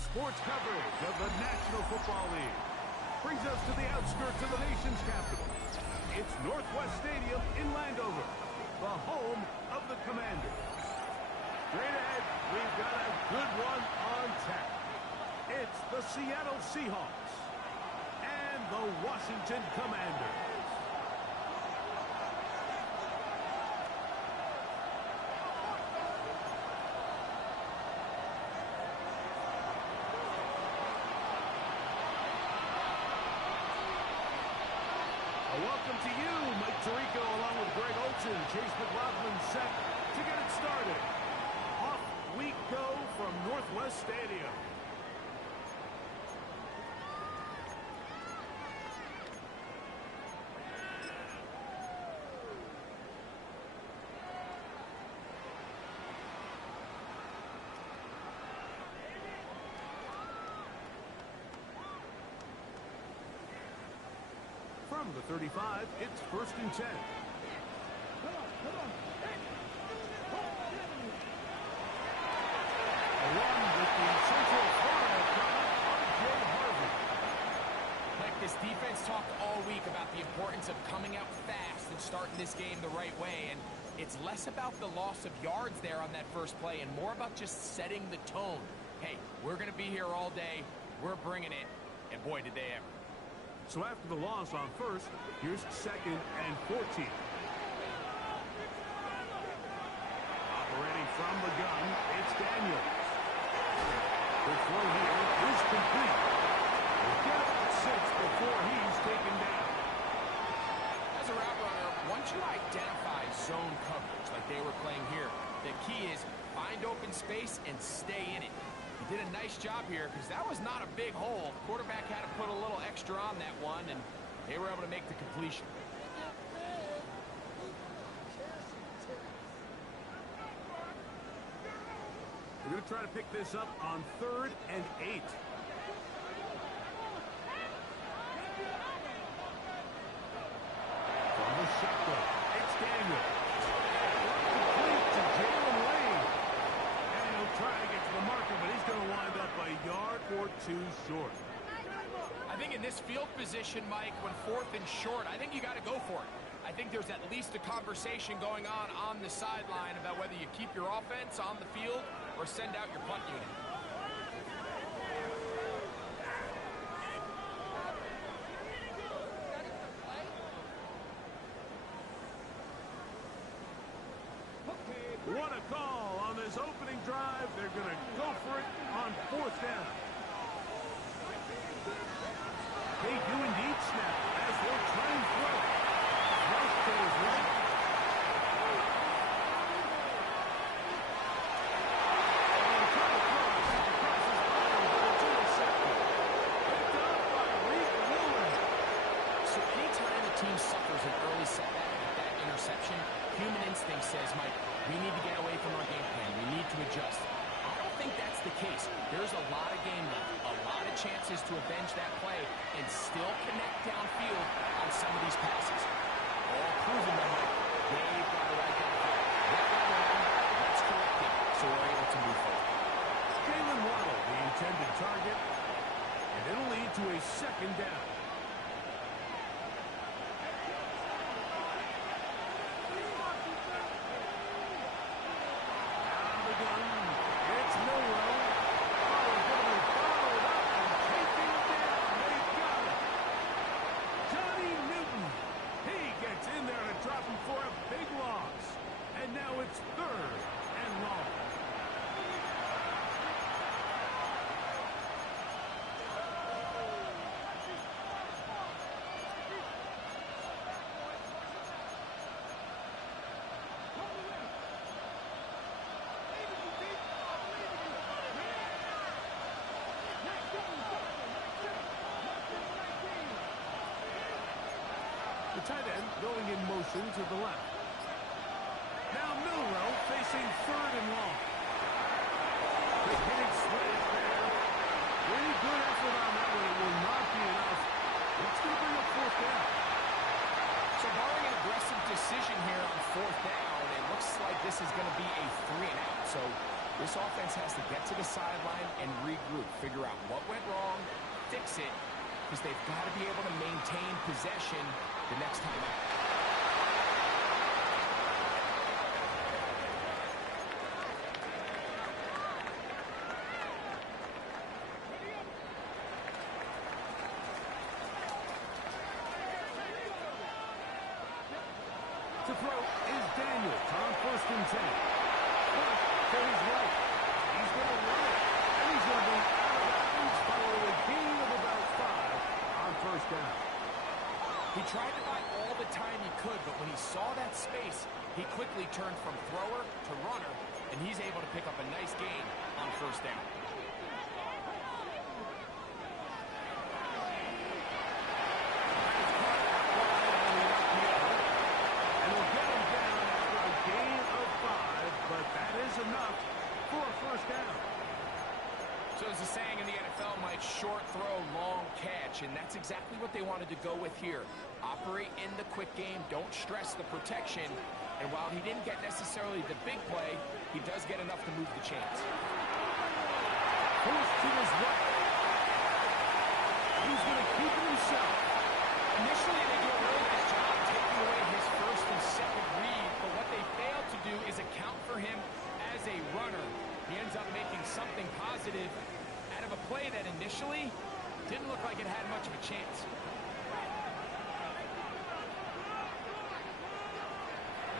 sports coverage of the National Football League brings us to the outskirts of the nation's capital. It's Northwest Stadium in Landover, the home of the Commanders. Straight ahead, we've got a good one on tap. It's the Seattle Seahawks and the Washington Commanders. Welcome to you, Mike Tirico, along with Greg Olson, Chase McLaughlin set to get it started. Off we go from Northwest Stadium. From the 35, it's 1st and 10. Along with the Central Florida product, R.J. Harvey. Like this defense talked all week about the importance of coming out fast and starting this game the right way, and it's less about the loss of yards there on that first play and more about just setting the tone. Hey, we're going to be here all day. We're bringing it, and boy, did they ever. So after the loss on 1st, here's 2nd and 14. Operating from the gun, it's Daniels. The throw here is complete. We'll get about 6 before he's taken down. As a route runner, once you identify zone coverage like they were playing here, the key is find open space and stay in it. He did a nice job here because that was not a big hole. Quarterback had to put a little extra on that one, and they were able to make the completion. We're going to try to pick this up on 3rd and 8. From the shotgun, it's Daniel. Complete to Jalen Lane. And he'll try to get to the marker, but he's going to wind up a yard or 2 short. I think in this field position, Mike, when 4th and short, I think you got to go for it. I think there's at least a conversation going on the sideline about whether you keep your offense on the field or send out your punt unit. What a call on this opening drive. They're going to go for it on 4th down. They do indeed snap as they'll try and throw. Rush to his right. And try to cross. Crosses by, but it's intercepted. Picked up by Reed Willen. So anytime a team suffers an early setback with that interception, human instinct says, Mike, we need to get away from our game plan. We need to adjust. I don't think that's the case. There's a lot of game left, a lot of chances to avenge that play and still connect downfield on some of these passes. All proven them, Mike. They've got to ride that field. That went wrong. Let's correct it so we're able to move forward. Jalen Waddle, the intended target, and it'll lead to a 2nd down. The tight end going in motion to the left. Now Milrow facing 3rd and long. Just hitting slant there. Pretty good effort on that one. It will not be enough. It's going to bring up 4th down. So barring an aggressive decision here on 4th down, it looks like this is going to be a 3-and-out. So This offense has to get to the sideline and regroup, figure out what went wrong, fix it, because they've got to be able to maintain possession the next time out. To throw is Daniels on 1st and 10. To his right. He's going to run it. And he's going to be out of bounds following a gain of about 5 on 1st down. He tried to buy all the time he could, but when he saw that space, he quickly turned from thrower to runner, and he's able to pick up a nice gain on 1st down. Enough for a 1st down. So as the saying in the NFL, Mike, short throw, long catch, and that's exactly what they wanted to go with here. Operate in the quick game, don't stress the protection, and while he didn't get necessarily the big play, he does get enough to move the chains. Forced to his right. He's going to keep it himself. Initially, they do a really nice job taking away his 1st and 2nd read, but what they failed to do is account for him as a runner. He ends up making something positive out of a play that initially didn't look like it had much of a chance.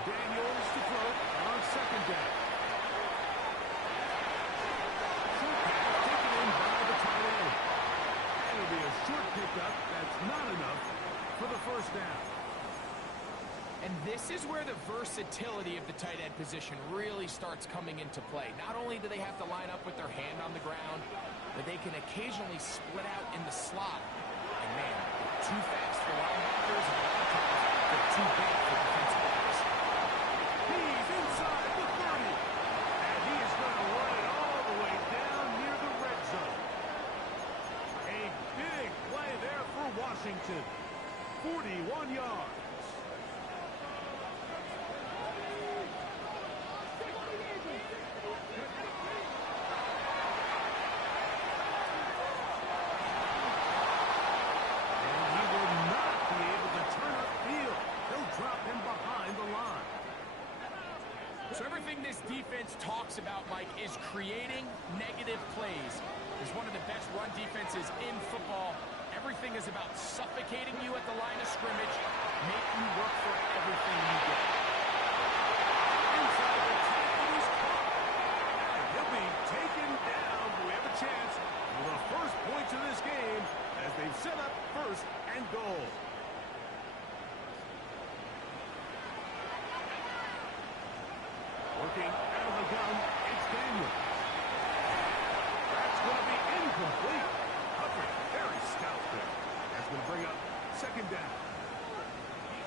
Daniels to throw on 2nd down. Short pass taken in by the tight end. That'll be a short pickup. That's not enough for the 1st down. And this is where the versatility of the tight end position really starts coming into play. Not only do they have to line up with their hand on the ground, but they can occasionally split out in the slot. And man, they're too fast for linebackers, and a lot of times they're too big for defensive backs. He's inside the 30. And he is going to run it all the way down near the red zone. A big play there for Washington. 41 yards. So everything this defense talks about, Mike, is creating negative plays. It's one of the best run defenses in football. Everything is about suffocating you at the line of scrimmage, make you work for everything you get. Inside the tackle is caught. And he'll be taken down. We have a chance for the 1st points of this game as they've set up 1st and goal. Working out of the gun, it's Daniels. That's going to be incomplete. Hubbard, very stout there. That's going to bring up 2nd down.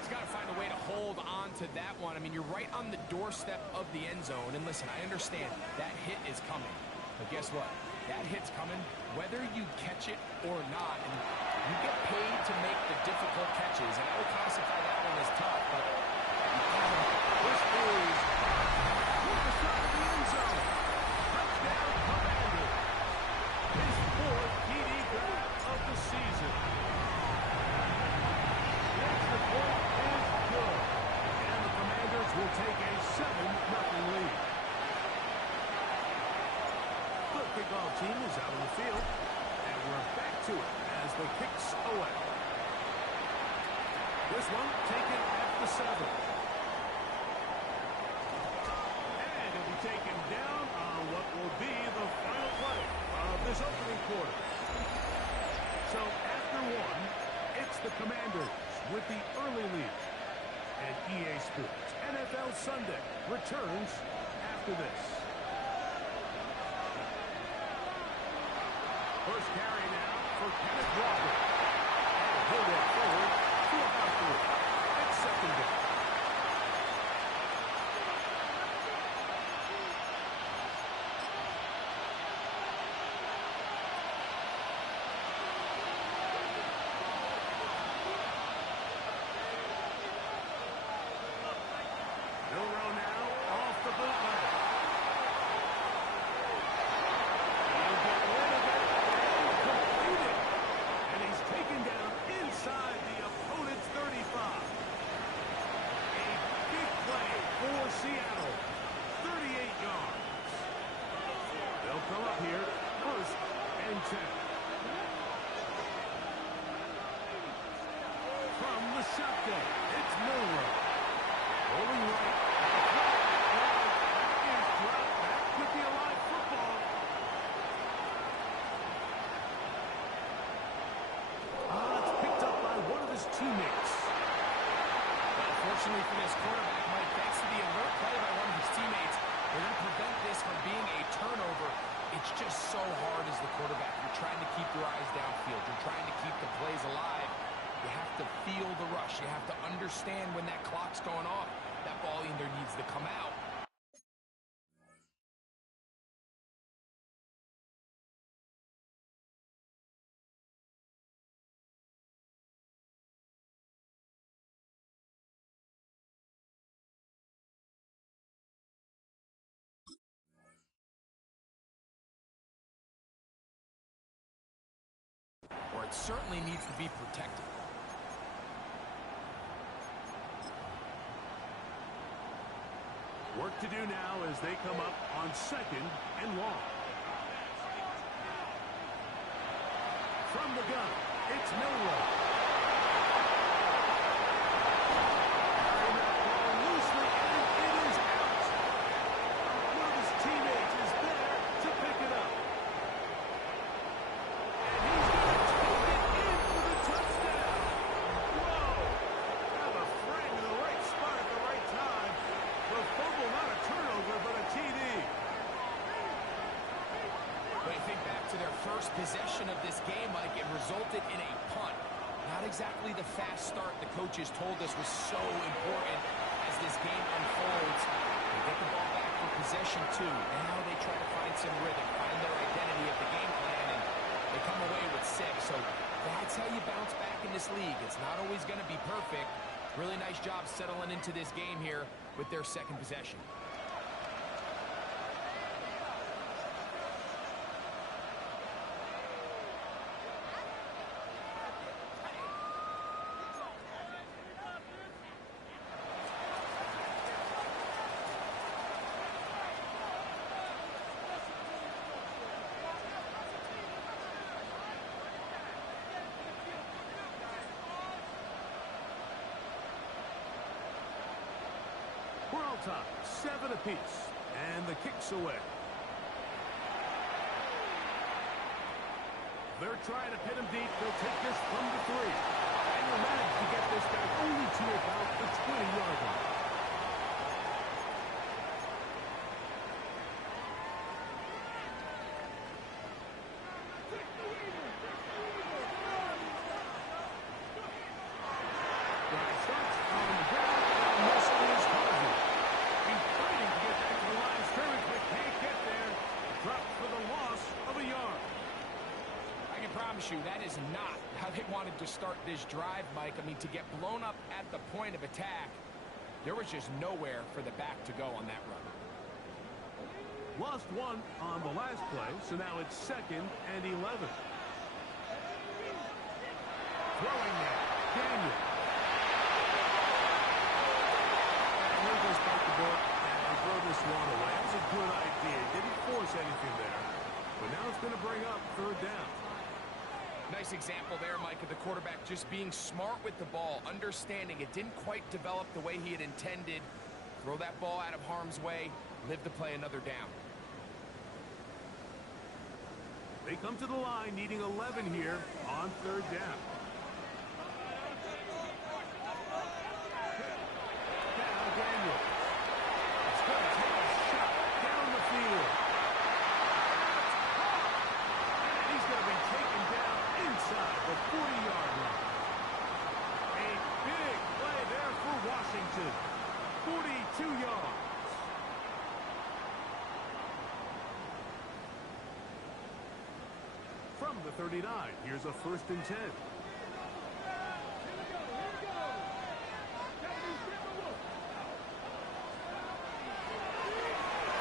He's got to find a way to hold on to that one. I mean, you're right on the doorstep of the end zone. And listen, I understand that hit is coming. But guess what? That hit's coming whether you catch it or not. And you get paid to make the difficult catches. And I would classify that one as tough, but this is the side of the end zone. Touchdown, Commander. His 4th TD grab of the season. The extra point is good. And the Commanders will take a 7-0 lead. The kickoff team is out on the field. And we're back to it as the kicks away. This one taken at the 7. Taken down on what will be the final play of this opening quarter. So after 1, it's the Commanders with the early lead. And EA Sports NFL Sunday returns after this. First carry now for Kenneth Walker. And he'll get forward to about 3. It's 2nd down. 10. From the shotgun, it's Milrow. Rolling right. That is dropped. That could be a live football. It's picked up by one of his teammates. Unfortunately for this quarterback, Mike, thanks to the alert play by one of his teammates, they're going to prevent this from being a turnover. It's just so hard as the quarterback. You're trying to keep your eyes downfield. You're trying to keep the plays alive. You have to feel the rush. You have to understand when that clock's going off. That ball either needs to come out. Or it certainly needs to be protected. Work to do now as they come up on 2nd and long. From the gun, it's Milrow. Carrying that ball loosely, and it is out. One of his teammates is there to pick it up. And he's going to take it in for the touchdown. Whoa! Have a friend in the right spot at the right time. The fumble, not a turnover, but a TD. When you think back to their first possession of this game, Mike, it resulted in a punt. Not exactly the fast start the coaches told us was so important as this game unfolds. They get the ball back for possession 2. Now they try to find some rhythm, find their identity of the game plan, and they come away with 6. So that's how you bounce back in this league. It's not always going to be perfect. Really nice job settling into this game here with their 2nd possession. We're all tied, 7 apiece, and the kick's away. They're trying to pin him deep. They'll take this from the 3. And they'll manage to get this guy only to about the 20-yard line. Starts on the ground, and this is Harvey. He's fighting to get back to the line of scrimmage, but can't get there. Dropped for the loss of a yard. I can promise you that is not how they wanted to start this drive, Mike. I mean, to get blown up at the point of attack, there was just nowhere for the back to go on that run. Lost 1 on the last play, so now it's 2nd and 11. Throwing now, Daniel. And here goes back to board, and they throw this one away. That was a good idea. Didn't force anything there. But now it's going to bring up 3rd down. Nice example there, Mike, of the quarterback just being smart with the ball, understanding it didn't quite develop the way he had intended. Throw that ball out of harm's way, live to play another down. They come to the line needing 11 here on 3rd down. Now Daniel. It's going to take a shot down the field. And he's going to be taken down inside the 40-yard line. A big play there for Washington. 42 yards. From the 39, here's a 1st and 10.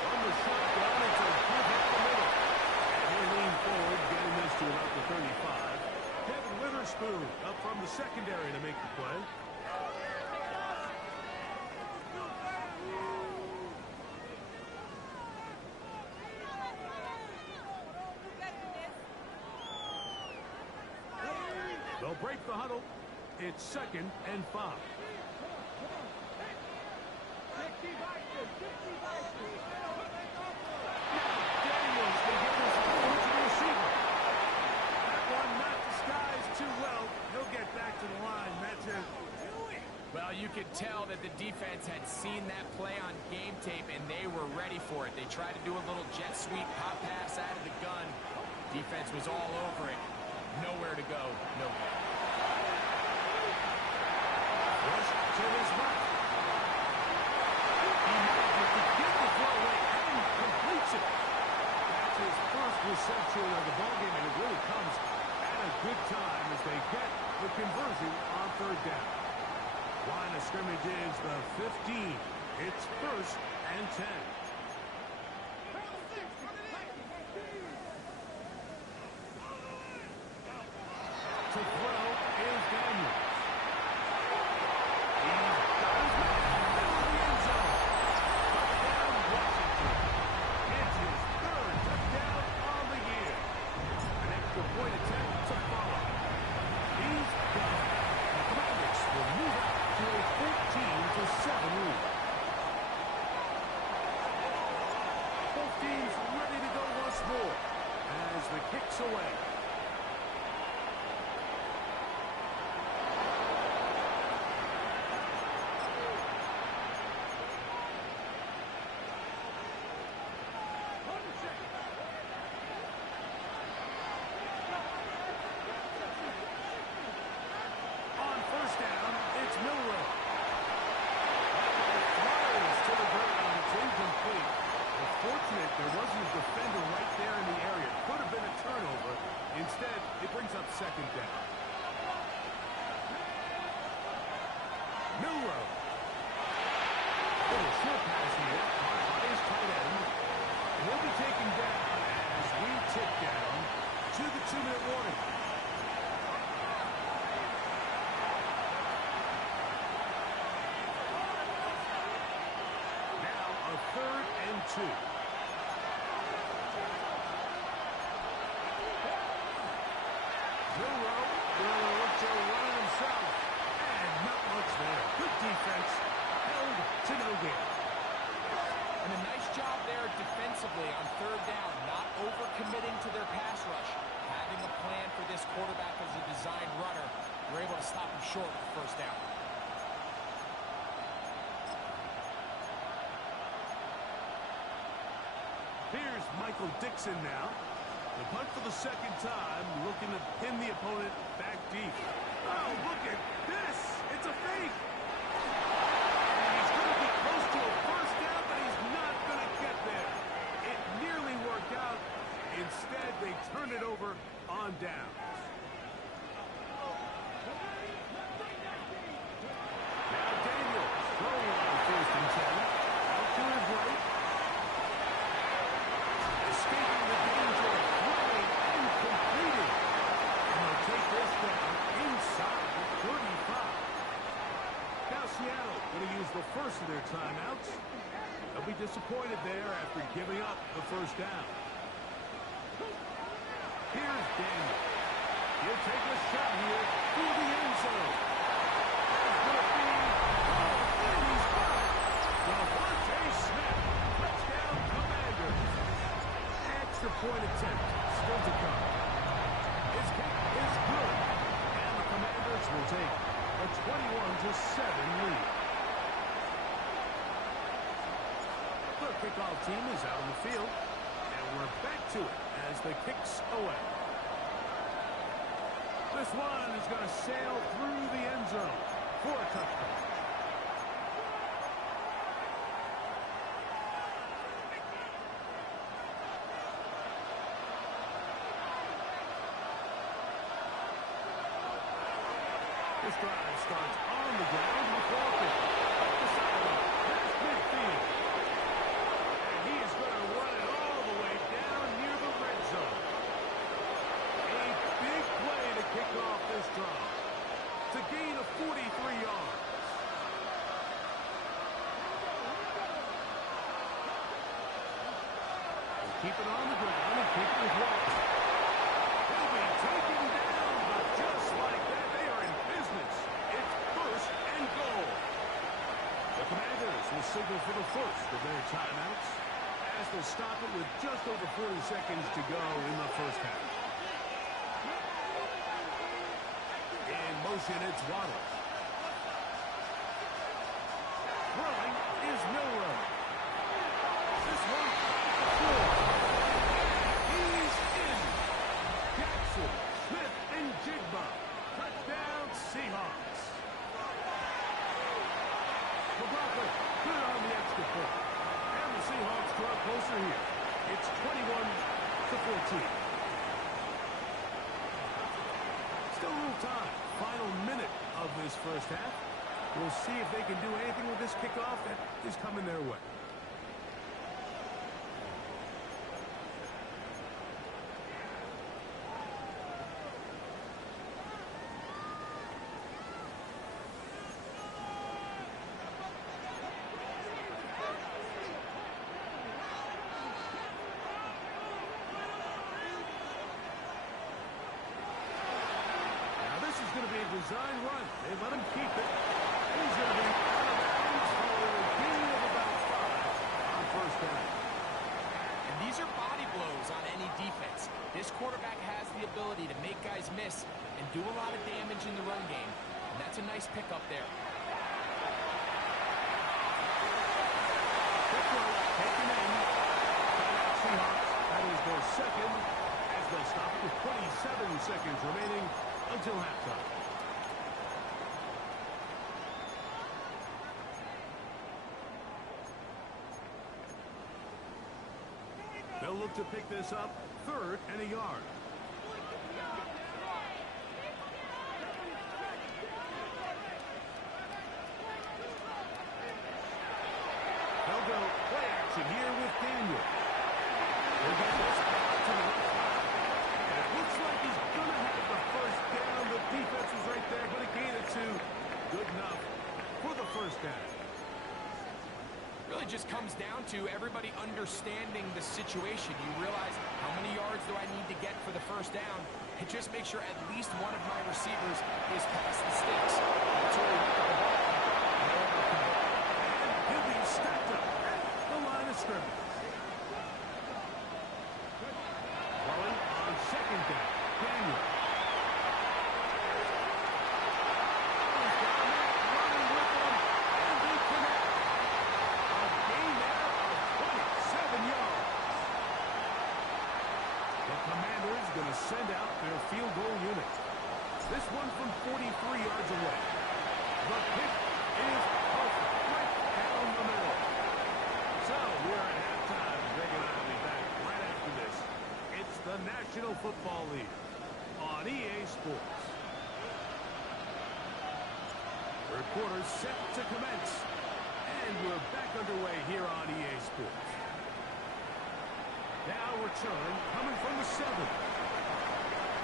On the shotgun, it's a good hit the middle. And he'll lean forward, getting this to about the 35. Kevin Witherspoon up from the secondary to make the play. break the huddle. It's 2nd and 5. Daniels can get this to the receiver. That one not disguised too well. He'll get back to the line. That's it. Well, you could tell that the defense had seen that play on game tape, and they were ready for it. They tried to do a little jet sweep, pop pass out of the gun. Defense was all over it. Nowhere to go. No good. Rush to his left. He manages to get the throw away and completes it. That's his first reception of the ballgame, and it really comes at a good time as they get the conversion on 3rd down. Line of scrimmage is the 15. It's 1st and 10. To throw is Daniels. He's got his man in the end zone. Touchdown, Washington. It's his 3rd touchdown on the year. An extra point attempt to follow. He's done. The Commanders will move out to a 14-7 lead. Both teams ready to go once more as the kick's away. On 1st down, it's Milrow. Flies to the ground. It's incomplete. It's fortunate there wasn't a defender right there in the area. Could have been a turnover. Instead, it brings up 2nd down. Milrow. Little short pass here. Caught by his tight end. He'll be taken down as we tick down to the 2-minute warning. Now a 3rd and 2. Milrow will look to run it himself. And not much there. Good defense. Held to no gain. And a nice job there defensively on 3rd down, not overcommitting to their pass rush. Having a plan for this quarterback as a designed runner, they're able to stop him short of 1st down. Here's Michael Dixon now. The punt for the 2nd time, looking to pin the opponent back deep. Oh, look at this! It's a fake! And he's going to be close to a 1st down, but he's not going to get there. It nearly worked out. Instead, they turn it over on downs. Now Daniels throwing on 1st and 10. Out to his right. Escaping the danger of throwing and completing. And they'll take this down inside the 35. Now Seattle going to use the first of their timeouts. They'll be disappointed there after giving up the 1st down. Here's Daniel. He'll take a shot here through the end zone. There's going to be, and he's got it. Devontae Smith, touchdown Commanders. Extra point attempt still to come. His kick is good. And the Commanders will take a 21-7 lead. The kickoff team is out on the field. And we're back to it as the kick's away. This one is going to sail through the end zone for a touchdown. This drive starts on the ground with Walker. Up the sideline. That's midfield. And he is going to run it all the way down near the red zone. A big play to kick off this drive. To gain a 43 yards. Keep it on the ground and keep it with Walker. He'll be taken down, but just like that, will signal for the first of their timeouts as they'll stop it with just over 40 seconds to go in the first half. In motion, it's Waddle. Throwing is Milroe. This one off the floor. He's in. Jackson, Smith, and Jigba. Touchdown, Seahawks. McLaughlin put it on the extra point. And the Seahawks draw closer here. It's 21-14. Still a little time. Final minute of this first half. We'll see if they can do anything with this kickoff that is coming their way. Going to be a design run. They let him keep it. He's going to be out of bounds for a gain of about 5 on first down. And these are body blows on any defense. This quarterback has the ability to make guys miss and do a lot of damage in the run game. And that's a nice pickup there. Taken in. Seahawks. That is their second as they'll stop it with 27 seconds remaining until halftime. They'll look to pick this up, 3rd and a yard. They'll go play action here with Daniel. They'll get this out to the left side. And it looks like he's going to have the first down. The defense was right there, but it gained it to good enough for the first down. Really just comes down to everybody understanding the situation. You realize how many yards do I need to get for the first down, and just make sure at least one of my receivers is past the sticks. That's where we look at the ball. And he'll be stacked up at the line of scrimmage. Throwing on second down, Daniel. Going to send out their field goal unit. This one from 43 yards away. The pick is perfect, right down the middle. So we're at halftime. Greg and I will be back right after this. It's the National Football League on EA Sports. Third quarter set to commence. And we're back underway here on EA Sports. Now return coming from the 7.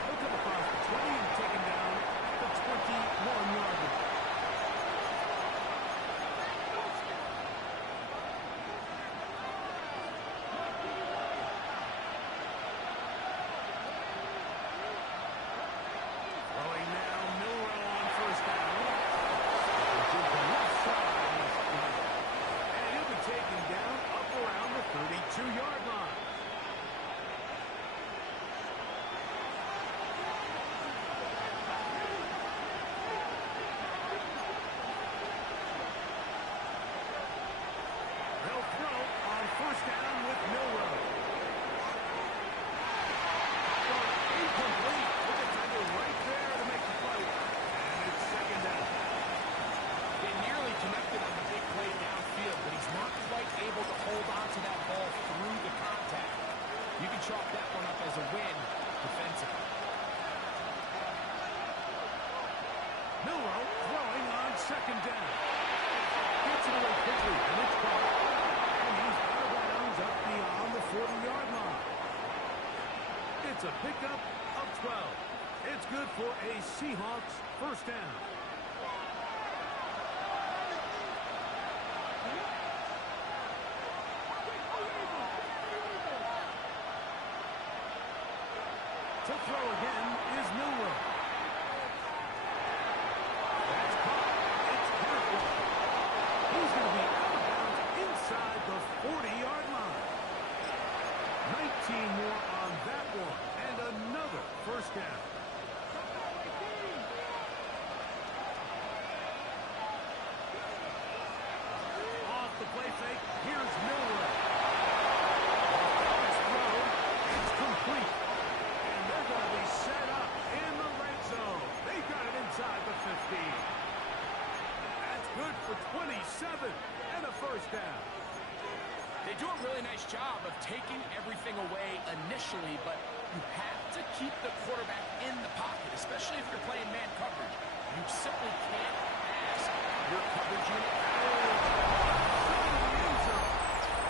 He'll come across the 20 and taken down at the 21-yard line. Throwing now, Milroe on first down. To the left side. And he'll be taken down up around the 32-yard line. First down with Milroe. Incomplete. The defender right there to make the play. And it's second down. They nearly connected on the big play downfield, but he's not quite able to hold on to that ball through the contact. You can chalk that one up as a win defensively. Milroe throwing on second down. Gets it away quickly, and it's caught. Up beyond the 40-yard line. It's a pickup of 12. It's good for a Seahawks first down. To throw again is Milroe. That's caught. It's careful. He's going to be out of bounds more on that one. And another first down. Off the play fake, here's Miller. It's complete. And they're going to be set up in the red zone. They got it inside the 15. That's good for 27 and a first down. They do a really nice job of taking everything away initially, but you have to keep the quarterback in the pocket, especially if you're playing man coverage. You simply can't ask your coverage unit.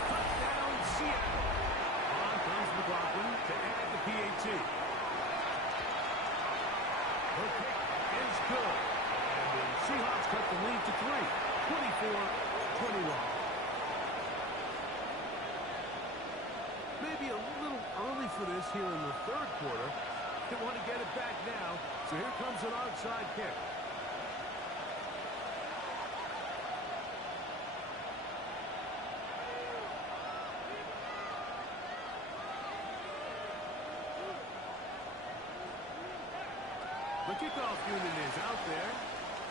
Touchdown, Seattle. On comes McLaughlin to add the PAT. The kick is good. And the Seahawks cut the lead to 3, 24-21. Maybe a little early for this here in the third quarter. They want to get it back now. So here comes an onside kick. The kickoff unit is out there,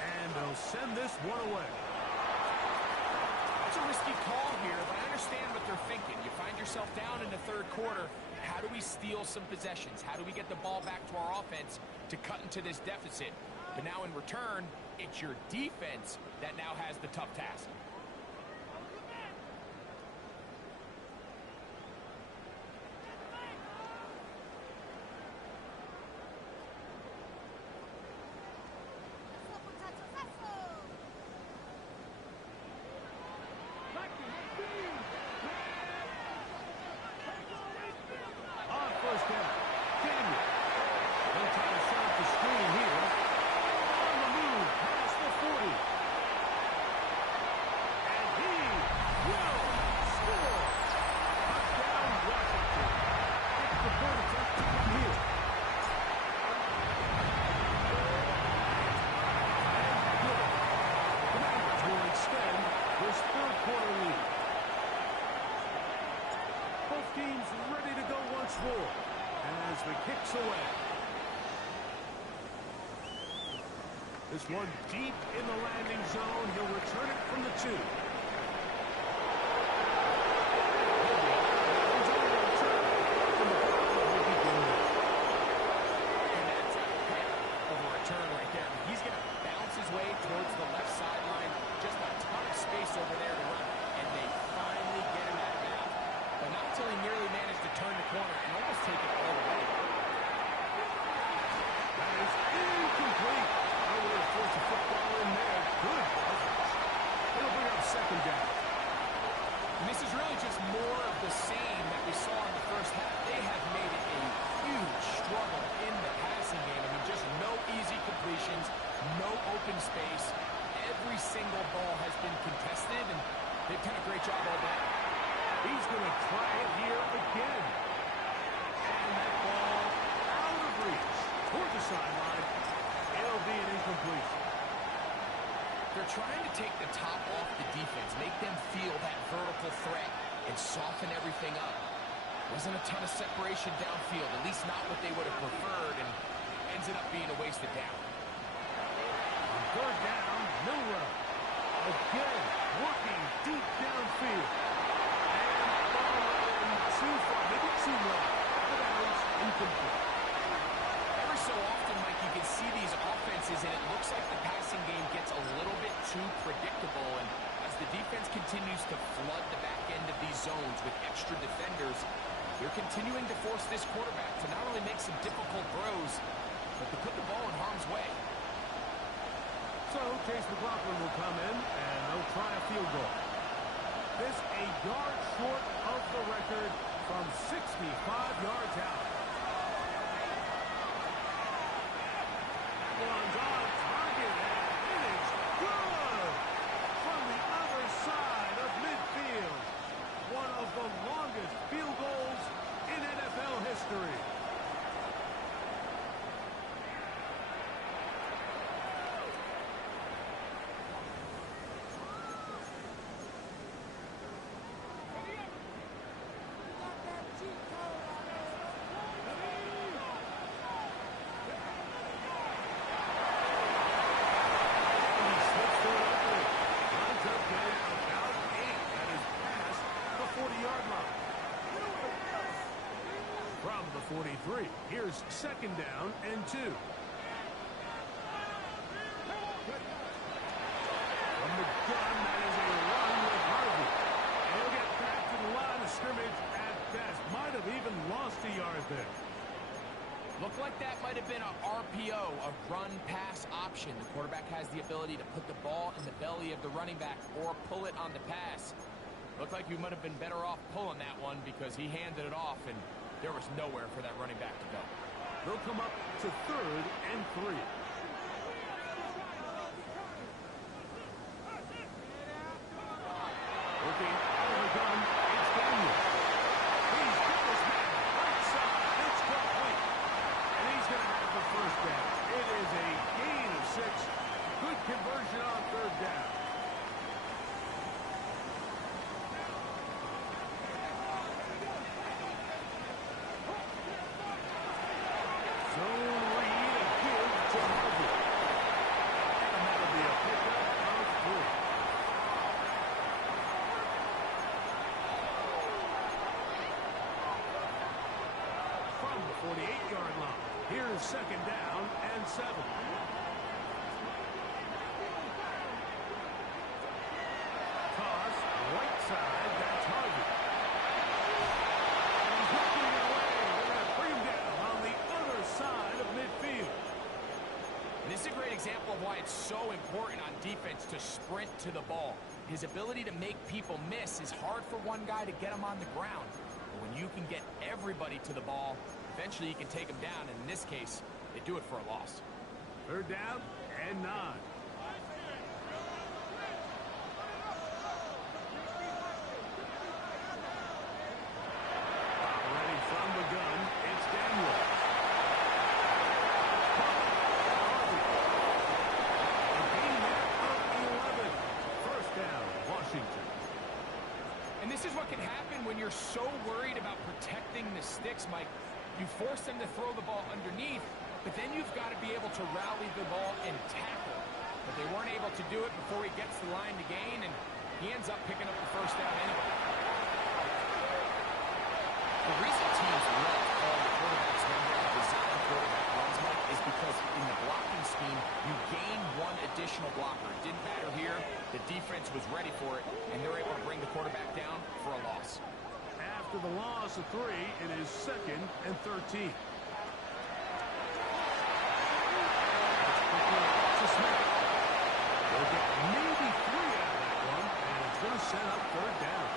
and they'll send this one away. It's a risky call here, but I understand what they're thinking. You find yourself down in the third quarter. How do we steal some possessions? How do we get the ball back to our offense to cut into this deficit? But now in return, it's your defense that now has the tough task. As the kick's away. This one deep in the landing zone. He'll return it from the 2. And that's a heck of a return right there. He's going to bounce his way towards the left sideline. Just a ton of space over there to run. And they finally get him out of bounds. But not until he nearly managed to turn the corner and almost take it all the way. That is incomplete. I would have forced a football in there. Good coverage. It'll bring up second down. And this is really just more of the same that we saw in the first half. They have made it a huge struggle in the passing game. I mean, just no easy completions, no open space. Every single ball has been contested, and they've done a great job all day. He's going to try it here again. And that ball out of reach toward the sideline. It'll be an incompletion. They're trying to take the top off the defense, make them feel that vertical threat, and soften everything up. Wasn't a ton of separation downfield, at least not what they would have preferred, and ends up being a wasted down. On third down, Miller again working deep downfield. Too far, maybe too low. Out of bounds, incomplete. Every so often, Mike, you can see these offenses, and it looks like the passing game gets a little bit too predictable. And as the defense continues to flood the back end of these zones with extra defenders, they're continuing to force this quarterback to not only make some difficult throws, but to put the ball in harm's way. So Chase McLaughlin will come in, and they'll try a field goal. This a yard short of the record from 65 yards out. That one's on target, and it is good from the other side of midfield. One of the longest field goals in NFL history. 40-yard line. From the 43, here's second down and 2. From the gun, that is a run with Harvey. He'll get back to the line of scrimmage at best. Might have even lost a yard there. Looked like that might have been a RPO, a run-pass option. The quarterback has the ability to put the ball in the belly of the running back or pull it on the pass. Looked like you might have been better off pulling that one because he handed it off, and there was nowhere for that running back to go. They'll come up to 3rd and 3. Looking out of the gun, it's Daniel. He's got his man right side. It's complete. And he's going to have the first down. It is a gain of 6. Good conversion on 3rd down. Zone read and give to Harvey. And that'll be a pickup of 3. From the 48-yard line, here's second down and 7. Toss, right side, that's Harvey. And he's looking away. They're going to bring him down on the other side of midfield. And this is a great example of why it's so important on defense to sprint to the ball. His ability to make people miss is hard for one guy to get him on the ground. But when you can get everybody to the ball, eventually you can take them down. And in this case, they do it for a loss. 3rd down and 9. Operating from the gun, it's Daniel. A gain there of 11. First down, Washington. And this is what can happen when you're so worried about protecting the sticks, Mike. You force them to throw the ball underneath, but then you've got to be able to rally the ball and tackle. But they weren't able to do it before he gets the line to gain, and he ends up picking up the first down anyway. The reason teams love to call the quarterback's number a design quarterback runs, Mike, is because in the blocking scheme, you gain one additional blocker. It didn't matter here. The defense was ready for it, and they're able to bring the quarterback down for a loss. After the loss of 3, it is 2nd and 13. They'll get maybe 3 out of that one, and it's going to set up 3rd down.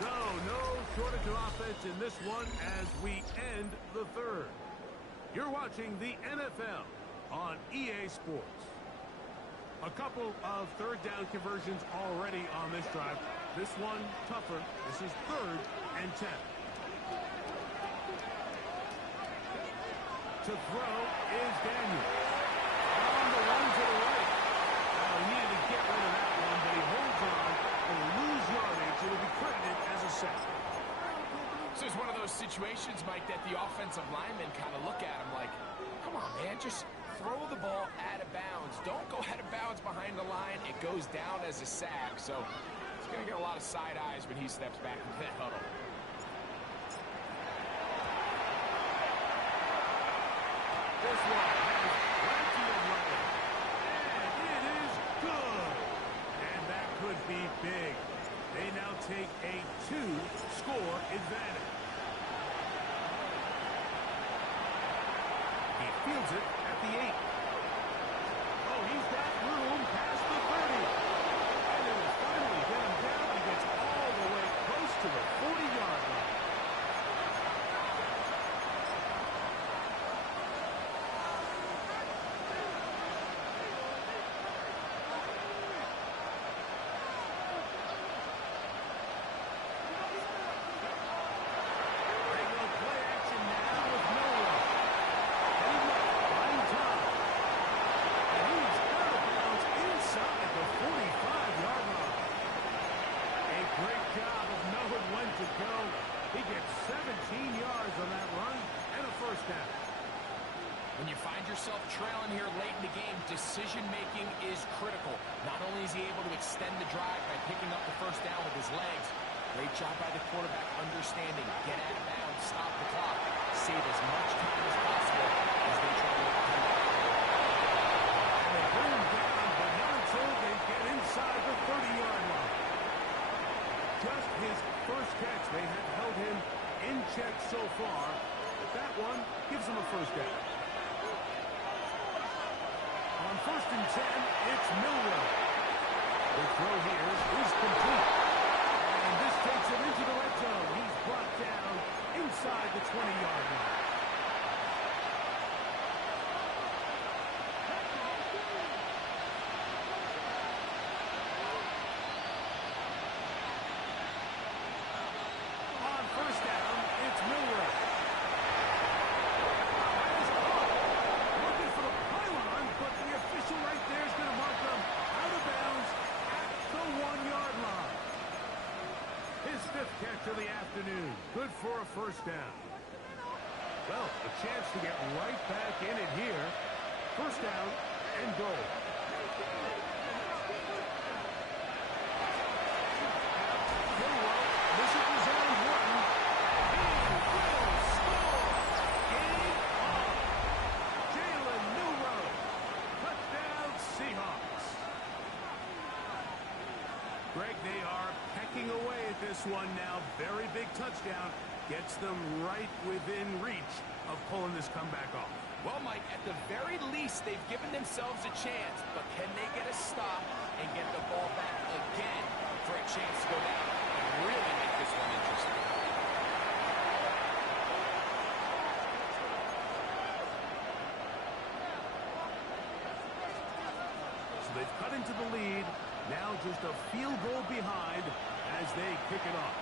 So, no shortage of offense in this one as we end the 3rd. You're watching the NFL on EA Sports. A couple of 3rd down conversions already on this drive. This one tougher. This is 3rd and 10. To throw is Daniel. On the one to the right. He needed to get rid of that one, but he holds on and lose yardage. It will be credited as a sack. So it's one of those situations, Mike, that the offensive linemen kind of look at him like, come on, man, just throw the ball out of bounds. Don't go out of bounds behind the line. It goes down as a sack. So he's going to get a lot of side eyes when he steps back into that huddle. This one has plenty of leg. And it is good. And that could be big. They now take a 2-score advantage. He fields it at the 8. Oh, he's got room past the 30. And they will finally get him down. He gets all the way close to the 40-yard line. They will play action now with no one. When you find yourself trailing here late in the game, decision-making is critical. Not only is he able to extend the drive by picking up the first down with his legs, great job by the quarterback understanding, get out of bounds, stop the clock, save as much time as possible as they try to make the comeback. And they bring him down, but not until they get inside the 30-yard line. Just his first catch. They have held him in check so far, but that one gives him a first down. On 1st and 10, it's Milroe. The throw here is complete. And this takes him into the red zone. He's brought down inside the 20-yard line. On 1st down, it's Milroe. Looking for the pylon, but the official right there is going to mark them out of bounds at the 1-yard line. His 5th catch of the afternoon. Good for a first down. Well, a chance to get right back in it here. First down and goal. Milroe misses his own one. He will score. Game on. Jalen Milroe. Touchdown, Seahawks. Greg, they are pecking away at this one now. Very big touchdown. Gets them right within reach of pulling this comeback off. Well, Mike, at the very least, they've given themselves a chance, but can they get a stop and get the ball back again for a chance to go down and really make this one interesting? So they've cut into the lead. Now just a field goal behind as they kick it off.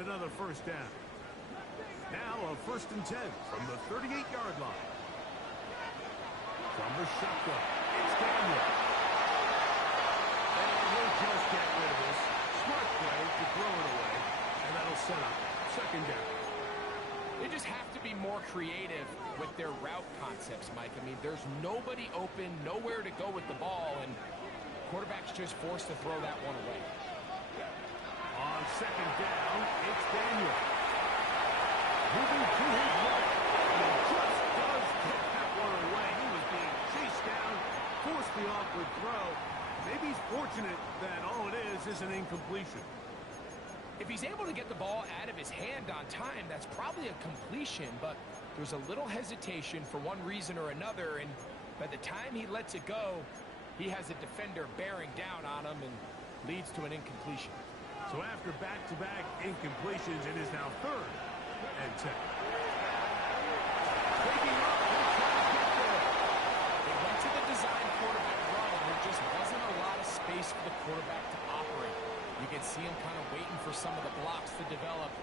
Another first down. Now a 1st and 10 from the 38-yard line. From the shotgun, it's Daniel. And he'll just get rid of this. Smart play to throw it away, and that'll set up 2nd down. They just have to be more creative with their route concepts, Mike. I mean, there's nobody open, nowhere to go with the ball, and quarterback's just forced to throw that one away. On 2nd down, it's Daniel. Moving to his right, and he just does get that one away. He was being chased down, forced the awkward throw. Maybe he's fortunate that all it is an incompletion. If he's able to get the ball out of his hand on time, that's probably a completion, but there's a little hesitation for one reason or another, and by the time he lets it go, he has a defender bearing down on him and leads to an incompletion. So after back-to-back incompletions, it is now 3rd and 10. Taking off, they're trying to get there. They went to the design quarterback run, and there just wasn't a lot of space for the quarterback to operate. You can see him kind of waiting for some of the blocks to develop.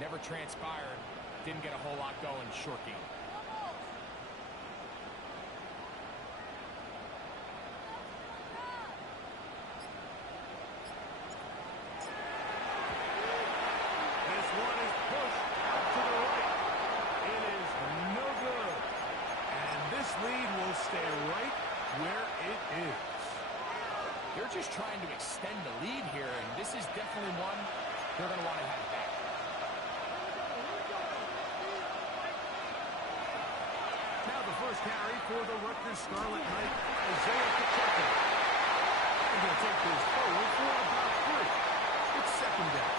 Never transpired. Didn't get a whole lot going. Short game. Stay right where it is. They're just trying to extend the lead here, and this is definitely one they're going to want to have it back. Now the first carry for the Rutgers Scarlet Knight, Isaiah Pacheco. They're going to take this forward for about 3. It's second down.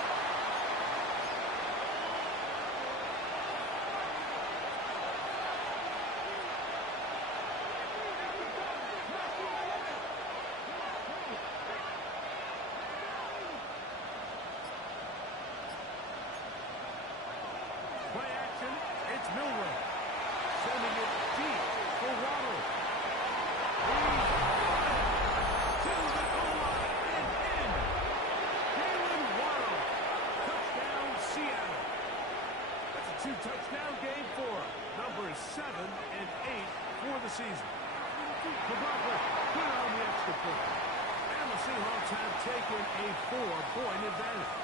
Play action, it's Milrow. Sending it deep for Waddle. To the goal line and in. Jalen Waddle. Touchdown, Seattle. That's a 2-touchdown game for him. Numbers 7 and 8 for the season. McLaughlin put on the extra point. And the Seahawks have taken a 4-point advantage.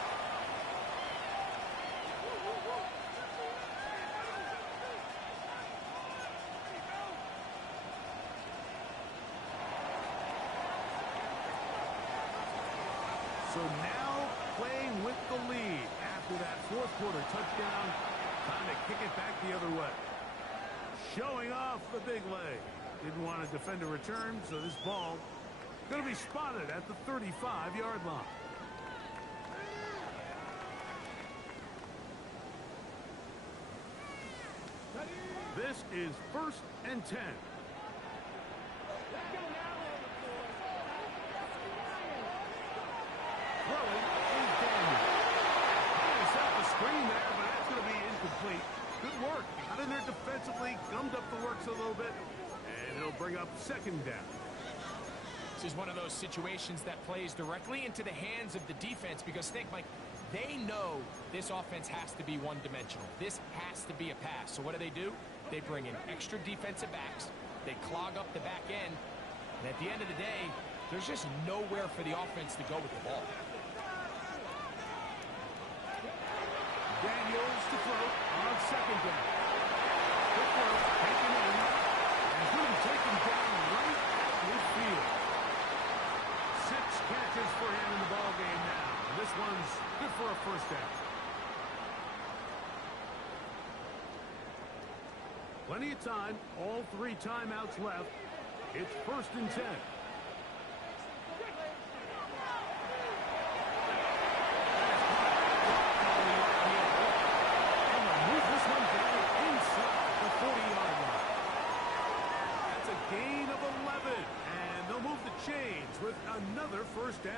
So now playing with the lead after that fourth quarter touchdown. Time to kick it back the other way. Showing off the big leg. Didn't want to defend a return, so this ball going to be spotted at the 35-yard line. This is 1st and 10. Throwing is Daniel. He set the screen there, but that's going to be incomplete. Good work. Got in there defensively, gummed up the works a little bit, and it'll bring up second down. This is one of those situations that plays directly into the hands of the defense because think, Mike, they know this offense has to be one-dimensional. This has to be a pass. So what do? They bring in extra defensive backs. They clog up the back end. And at the end of the day, there's just nowhere for the offense to go with the ball. Daniels to throw on second down. The throw taken in. And going to be taken down right at midfield. 6 catches for him in the ball game now. And this one's good for a first down. Plenty of time. All 3 timeouts left. It's 1st and 10. Gain of 11, and they'll move the chains with another first down.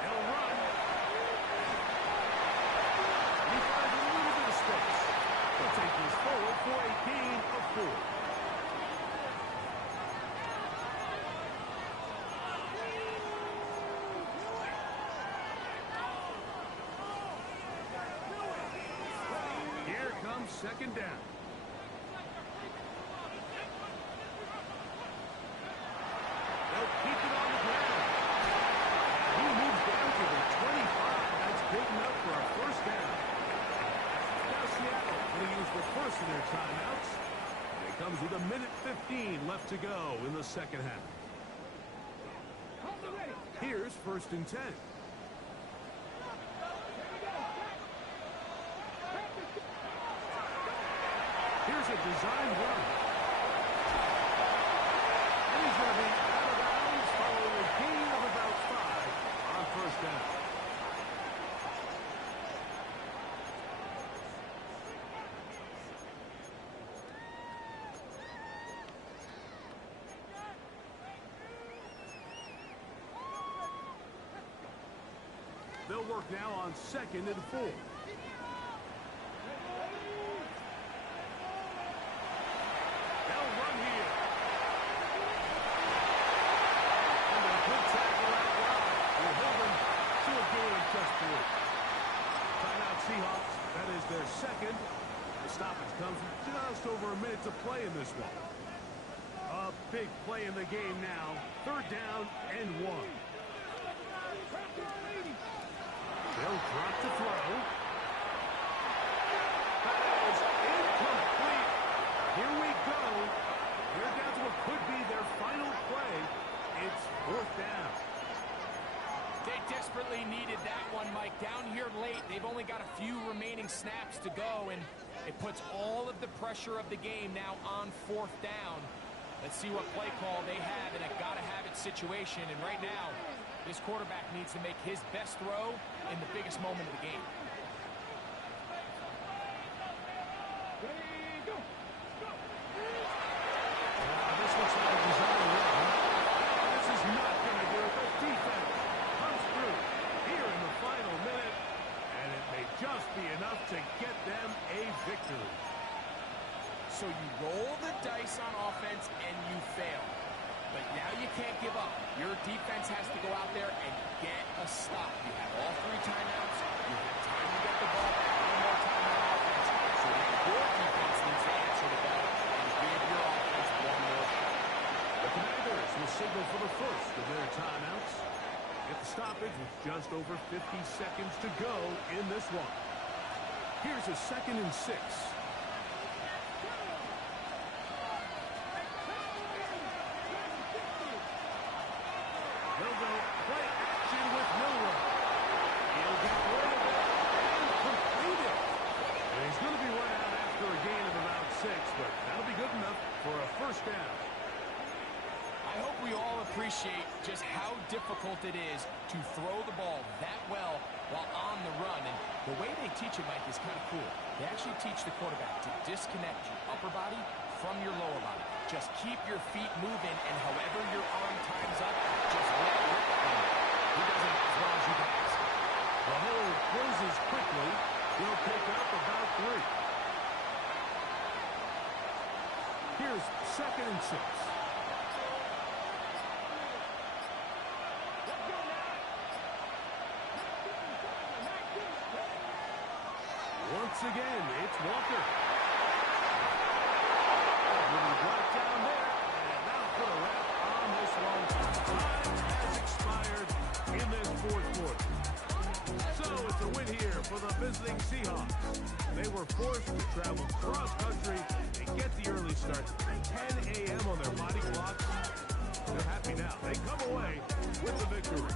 They'll run. He finds a little bit of space. They'll take this forward for a gain of 4. Second down. They'll keep it on the ground. He moves down to the 25. That's big enough for a first down. Now Seattle going to use the first of their timeouts. And it comes with 1:15 left to go in the second half. Here's 1st and 10. Here's a design run. And he's going to be out of bounds following a gain of about 5 on first down. They'll work now on 2nd and 4. Seahawks, that is their second. The stoppage comes with just over a minute to play in this one. A big play in the game now. 3rd down and 1. really needed that one, Mike. Down here late, they've only got a few remaining snaps to go, and it puts all of the pressure of the game now on 4th down. Let's see what play call they have in a gotta-have-it situation. And right now, this quarterback needs to make his best throw in the biggest moment of the game. This looks like a design run. This is not going to do it. The defense comes through here in the final minute, and it may just be enough to get them a victory. So you roll the dice on offense and you fail. But now you can't give up. Your defense has to go out there and get a stop. You have all 3 timeouts. You have time to get the ball back one more time on offense. So now your defense needs to answer the bell and give your offense one more shot. The Commanders will signal for the first of their timeouts. Get the stoppage with just over 50 seconds to go in this one. Here's a 2nd and 6. They'll go play action with Milrow. He'll get rid of it and complete it. And he's going to be run out after a gain of about 6, but that'll be good enough for a first down. I hope we all appreciate just how difficult it is to throw the ball that well while on the run. And the way they teach it, Mike, is kind of cool. They actually teach the quarterback to disconnect your upper body from your lower body. Just keep your feet moving, and however your arm times up, just let it rip. He does it as well as you can ask. The hole closes quickly. He'll pick up about 3. Here's 2nd and 6. Once again, it's Walker. Really right down there. And that'll put a wrap on this one. Time has expired in this 4th quarter. So it's a win here for the visiting Seahawks. They were forced to travel cross-country and get the early start. 10 a.m. on their body clock. They're happy now. They come away with the victory.